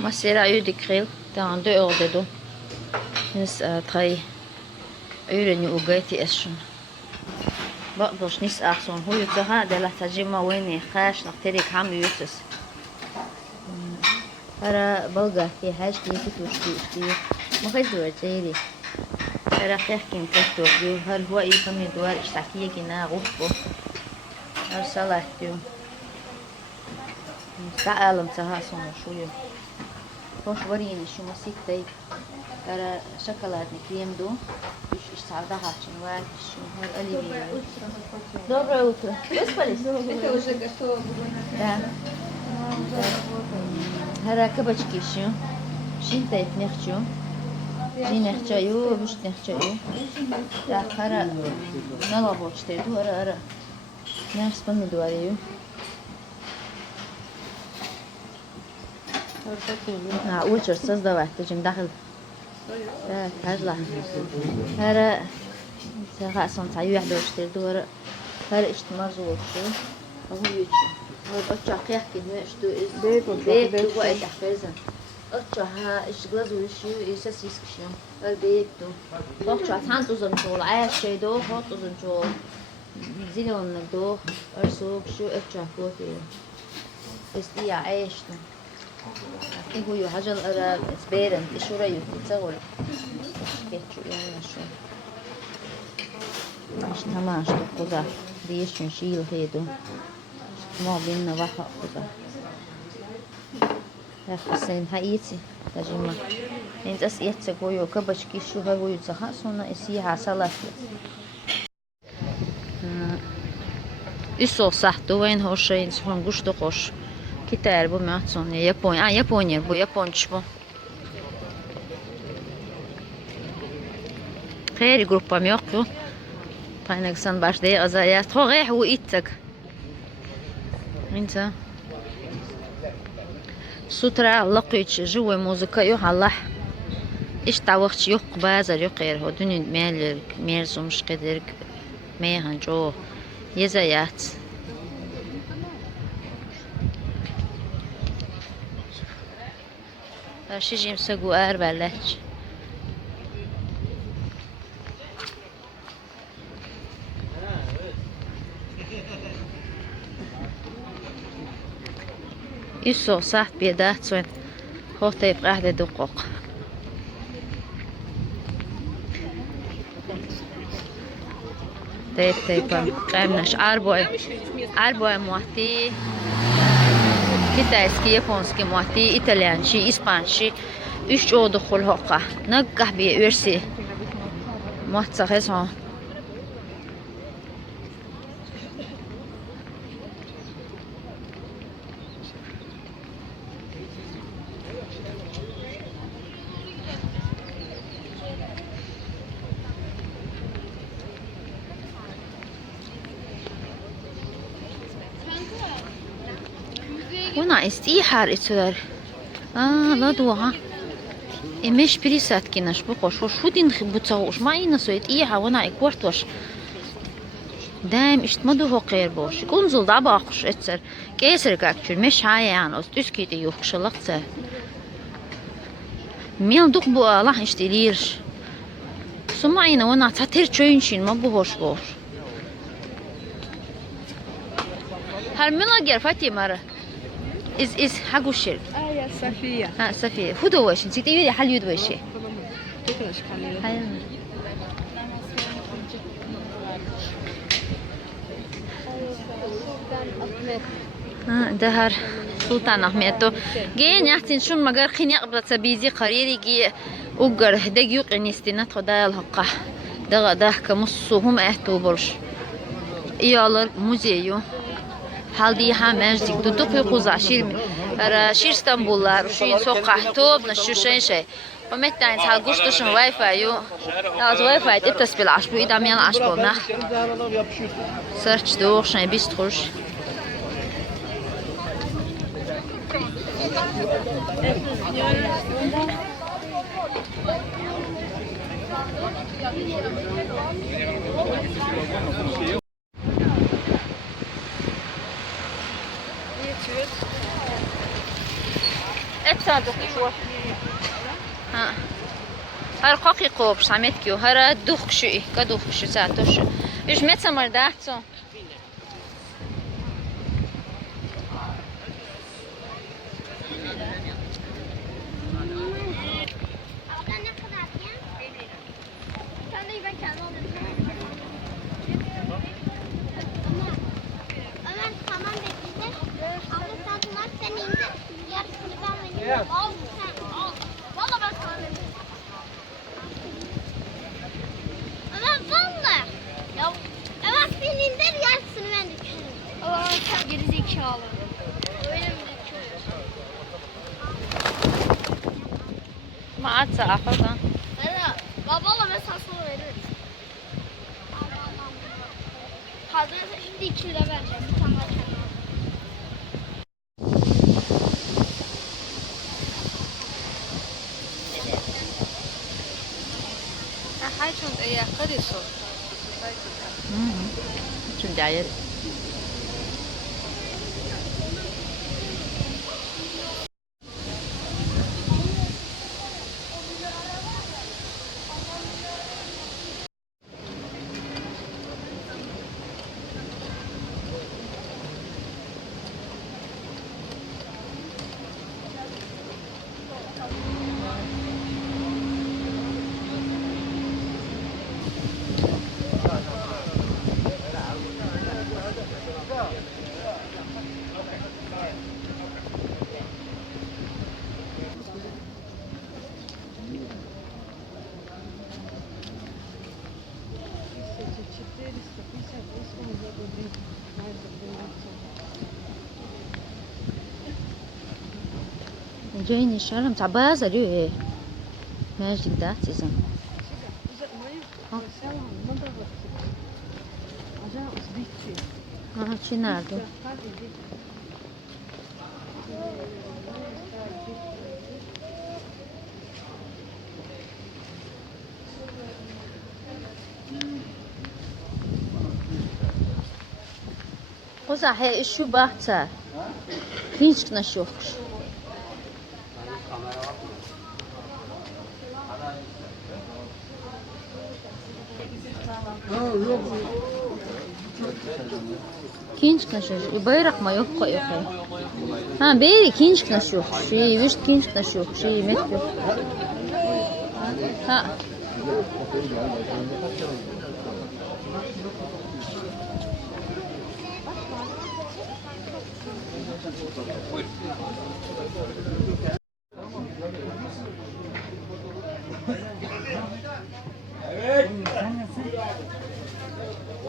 Moi, c'est la eu de grill dans 2 heures dedans. C'est très أيرني وجايتي أشون بقدرش نسقع صون هو يتزهق ده لحتجمع ويني خاش نقترك عم يوتس أرا بلغة في حاجة كتوشتي ما خيدور جيري أرا خيحكي مكتوشتي هل هو يفهم يدوار اشتاكيه كنا غفو أرسلتيو مستعلم تها صون شوية hoş variyeni şu masikte ara şokoladni krem do iş sarda haçın var şu her оливье. Доброе утро. Выспались? Это уже готово. Да. Hara кабачки şu. Şimdi etnekçu. Jinekçayu, büşnekçayu. Ya hara nala boçte do ara. Ne spamı do arıyor. وجر صدق تجم داخل هلا هذا خاصهم تعيو واحد واشتري دور هذا اشتمار زور شو هو يجي هذا أشجع كيحكي إنه اشتو بيت وقت تحفزن أشجع ها إشتغل وشيو يسس يسكشيو هذا بيتو أشجع ثان تزن شغل عايش شيء دو هات تزن شغل زينهم دو أرسوب شو أشجع فوتي استيا عايشتو هو يحجل أرى سبيرن إشورة يتصور كيتشو يعني شو مش تماش تقوزا ديش نشيل هيدو ما بيننا واحد قوزا حسين حقيقي تجمع انت اسئلة تقويو كبش كيشو هو يتزخص هنا اسيها سلطة إسو صحتو وين هو شيء سخن قش دقش Gitar bu mu? Japonya. Japonya bu. Japonç bu. خير جروبا ميوكو. فاينك سان باش دي أزايا. تغيح وإيتك. أنت. سترة لقيتش جوا موسيقى يوحلا. إيش تعوقش يوق بازر يقير هو دنيا ميرزو مش قدر ميهن جو يزايات. شجيم سجوار بلش يسوع صح بيدات وين هو طيب قاعدة دقوق طيب قامناش عربوي مواتي كيتايسكي يابونسكي مواتي إيطاليانشي إسبانشي üç o دخول هقة نقح بيرسي مواتسخيزهم هنا استيحار إتسر لا دوها إمش بريسات كناش بقوش وشو دين بتصوش ما ينسويت إيها وانا إكورتوش دايم اشتمدو هو قير بوش يكون زل داباقش إتسر كيسر كاكتر مش هاي يعني أستوسكي دي يوخش لقتسر ميل دوك بو الله اشتليرش سما إينا وانا تاتير تشوينشين ما بوهوش بوش هل ملا جير فاتي مرة إز حقو الشرك يا صفية صفية هو دوش نسيت يودي حل يدوشي تكرش خليل دهر سلطان أحمد جين يحسن شون مجر خني قبل تبيزي قريري جي أجر هداك يوق نستنات خدايا الحقة ده كمصهم أهتو برش يالر موزيو حالدي هماجدك دودوك يقوز عشير شير اسطنبولار وشي سوق توب نشوشين شيء ومتى انت هالقشطش واي فاي يو لاز واي فاي تتصل بالعشبو اذا ميل عشبو نخ سيرش دوغ شاي بيستخوش صادق شو ها هر قاقي قوب سمت كيو هر دوخ شيء كدوخ شيء ساتوش إيش مت سمر دهتو ما عاد سأخذها Valla ben sana sonra veririm. Hazırsa şimdi 2 lira vereceğim. Bir tane daha kendim. هاي شون إيه قريصو. شو داير جايني الشارع متعبازة ليه ما جدا تزن ها شي نادو قزح هي شو باحتر فينش نشوفش كينش نشوف يبيرق ما يبقى يخي ها بيري كينش نشوف شي وش كينش نشوف شي مثل ها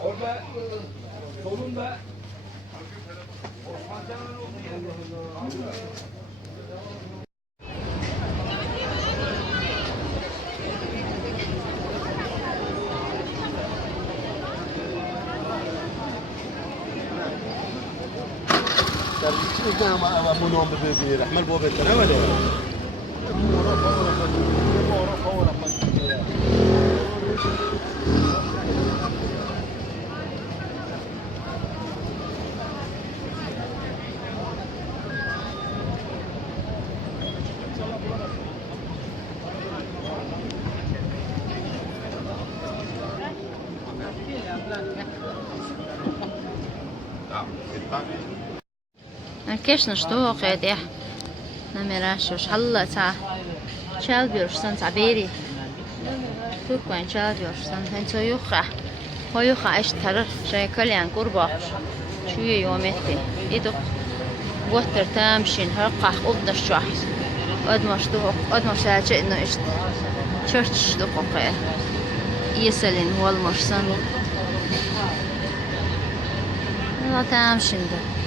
Orada solunda ابو نوم بيبي رحمه البوبه ولا كيشنا شتو قيدي نمراشوش هلا تا شال بيرشتن تعبيري توك وين شال بيرشتن هنتو يوخا هو يوخا عيش ترى شيء كليان قرباش شوية يومتي يدق وتر تامشين هرقح أبدا الشحص أدمش دوق أدمش هاجي إنه إيش شرتش دقوقه يسلين هو المرسن لا تامشين ده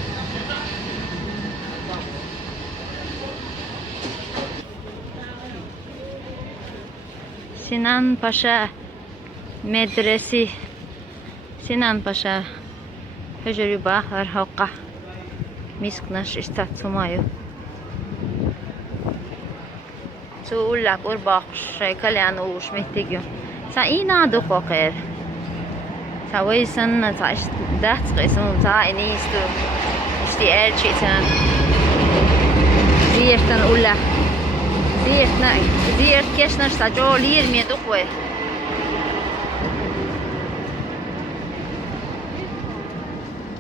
Sinan Paşa Medresi Sinan Paşa Hücrü Bahar Hokka Misknaş istatsumayo Tuğulla Kurbaq Şeykalen Uğuş Mehtegyo Sa ina duqoqer Sa weysan Sa işdat qisum Sa inistu İşti elçitan زيرتن أولا زيرت كيشنا شتاجو لير ميدو قوي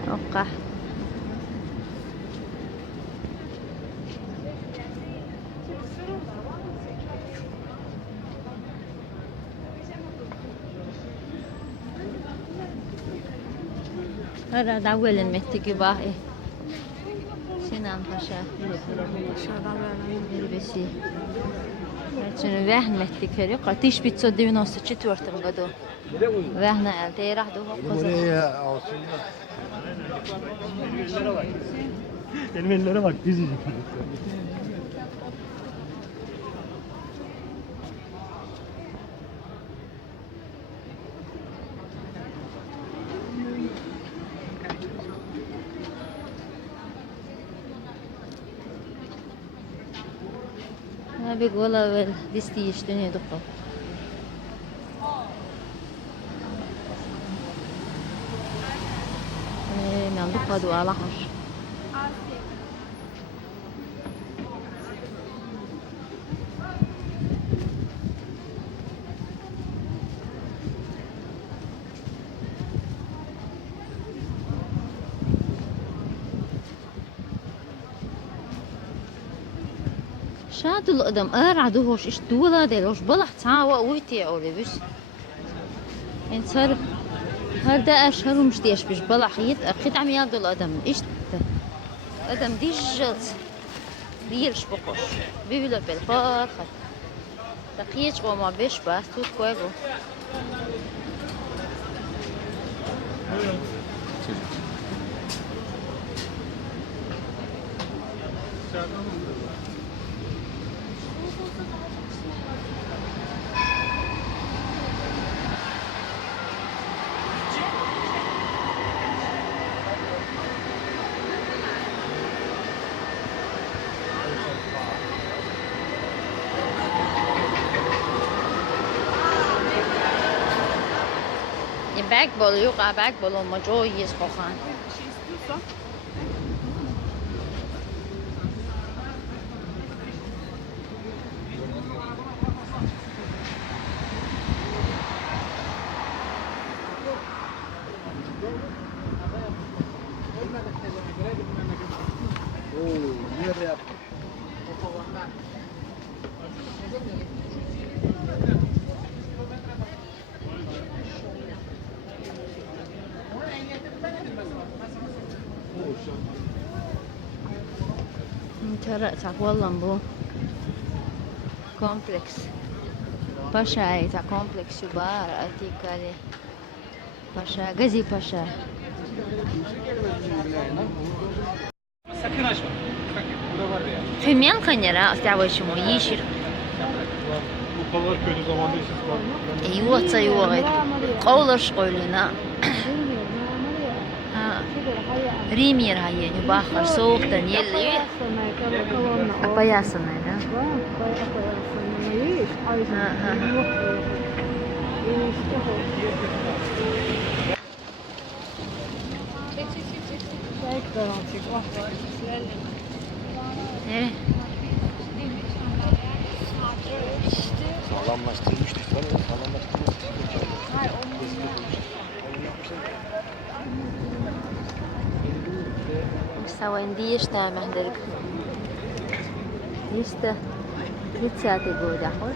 أوقع هذا داول المتكي باهي Sinan Paşa. Elbisi. Çünkü vahmetli körü. 1594 году. Vahna elde rahdu hokkuzı. Benim ellere bak dizicik. بيقول والله ديستي يشتني دقة من دقة دو على حش شاد القدم عدوهوش ايش دولا ديلوش بلح تعاوى ويتي اولي بس ان صار هذا اشهر مش ديش بش بلح خيط اكيد عم ياخذوا القدم ايش قدم دي جلس ديرش بقش بيبلو بالفار خد تقيش وما بيش بس توت كويبو backball يوقع backball وما جو يسقطان ترى والله بو كومبلكس باشا اي تا كومبلكس شبار اتي كالي باشا غزي باشا Sakın açma. Burada var ya. فيميان خنيرا استعوي شمو يشير Bu kadar kötü zamanda işsiz kaldım. ايوه تصيوه غير قولش قولنا ريمير هاي باخر سوق تنيلي أبياسنا هنا إيه Sağlamlaştırmıştık lan. Sağlamlaştırmıştık. سوين ديش تامه درك ديشته لتساتي بودا حول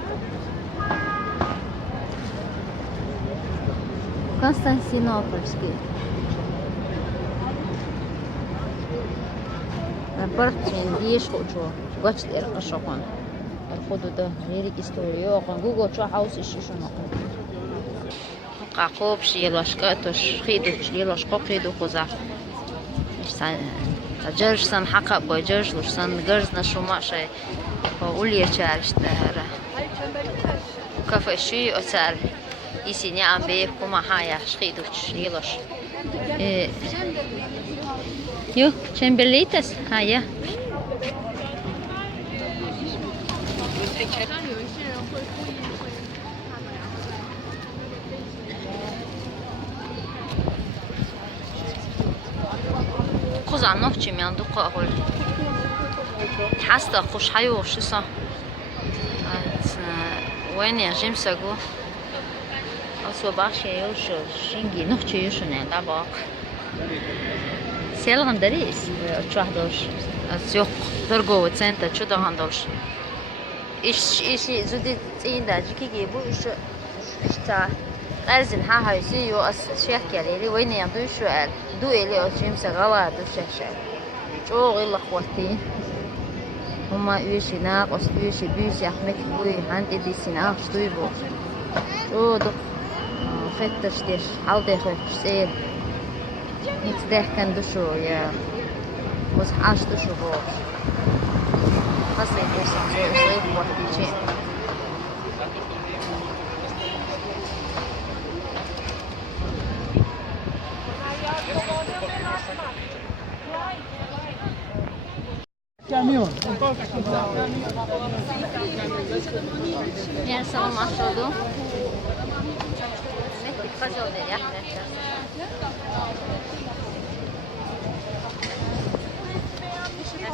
Константинопольский. Бартин ديش خوشو قاش القشقان الخدو ده غيرك استوريو قان جوجو شو حاوس الشيشو نقول قاقوب شي لاشقاتش خيدو شي لاشقو خيدو خوزا تجرش سن حقا بجرش لش سن جرز نشو ما شيء فقولي شارش تهرا كفى شيء أثر يسيني عم بيبكو ما حيا شخيدو شيلش يو شنبليتس هيا خذ عن نفسي من عندك أقول حاسة خوش حيو شو صار وين يا جيم سجو أسوأ باشي يوشو شينجي نحكي يوشو نعلا باق سيلغن دريس تشوهدوش أسيوق درجو وتسنتا شو ده هندوش إيش زودي تين دا جيكي جيبو إيش تا أزل ها هايسي يو أس شيخ كليلي وين يندو شو قال دو إلي أو جيم سجوا دو شيخ شو غير لخوتين هما يوشي ناقص يوشي بيوشي أحمد بوي عندي دي سناق شتوي بو شو دو فتش ديش حاضي خوش سيل نتدح كان دشو يا وز حاش دشو بو خاصة يديش صيف وحدي شيء يا سلام عشرة نكتب فجأة يا أحمد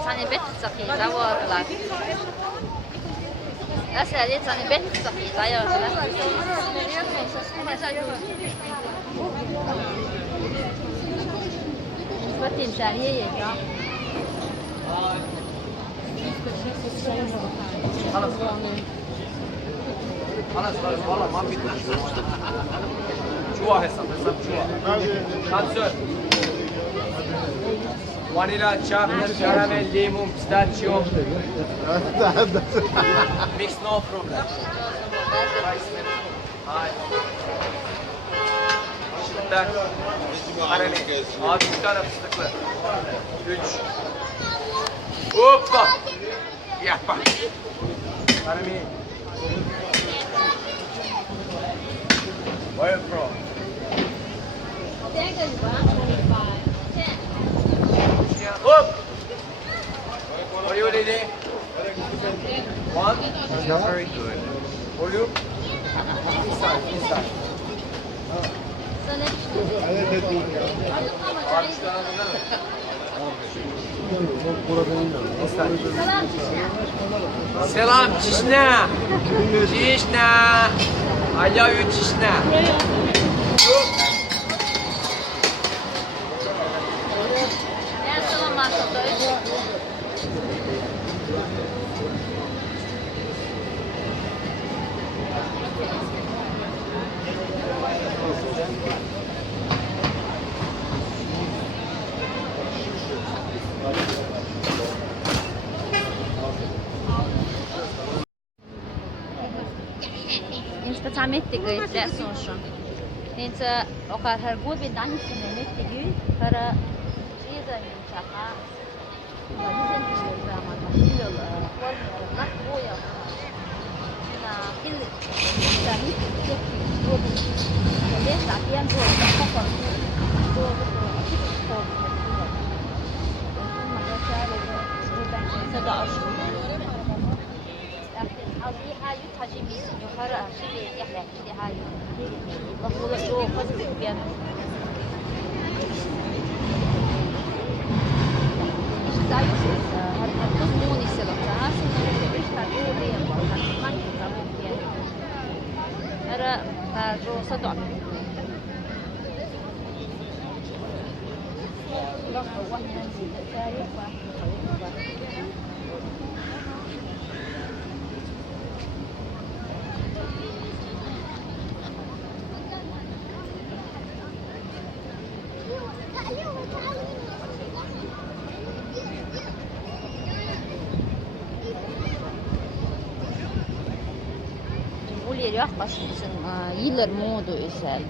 Tani bet tsaki zawadla. Asali tani bet tsaki zawadla. Fatim şariye ya. خلاص والله ما في شو حساب شو خمسة فانيلا chocolate caramel lemon pistachio mix no problem şundan karamel abi bir tane fıstıklı 3 hoppa yapma karamel where from Up. What are you doing? One. That's very good. For you? Inside. Selam Cişna. Cişna. I love you Cişna. انت بتعمل تجي لا سونشون انت وقال هرجو بدعني سنة تجي فرا إذا ينشقا مثلا الزمان مثل الرق بويا أنا كل تعمل تجي روبي ليش تعطيان دور تفكر دور صدق هذه هاي تجيبي يخرج شيء يحلى كذي هاي مفروض شو فزت بيان إيش تعيش هالتصموني سلطة هاسي إيش تعيش ليه ما يتعمل بيان هذا هذا صدق يقص يلر مودو إسال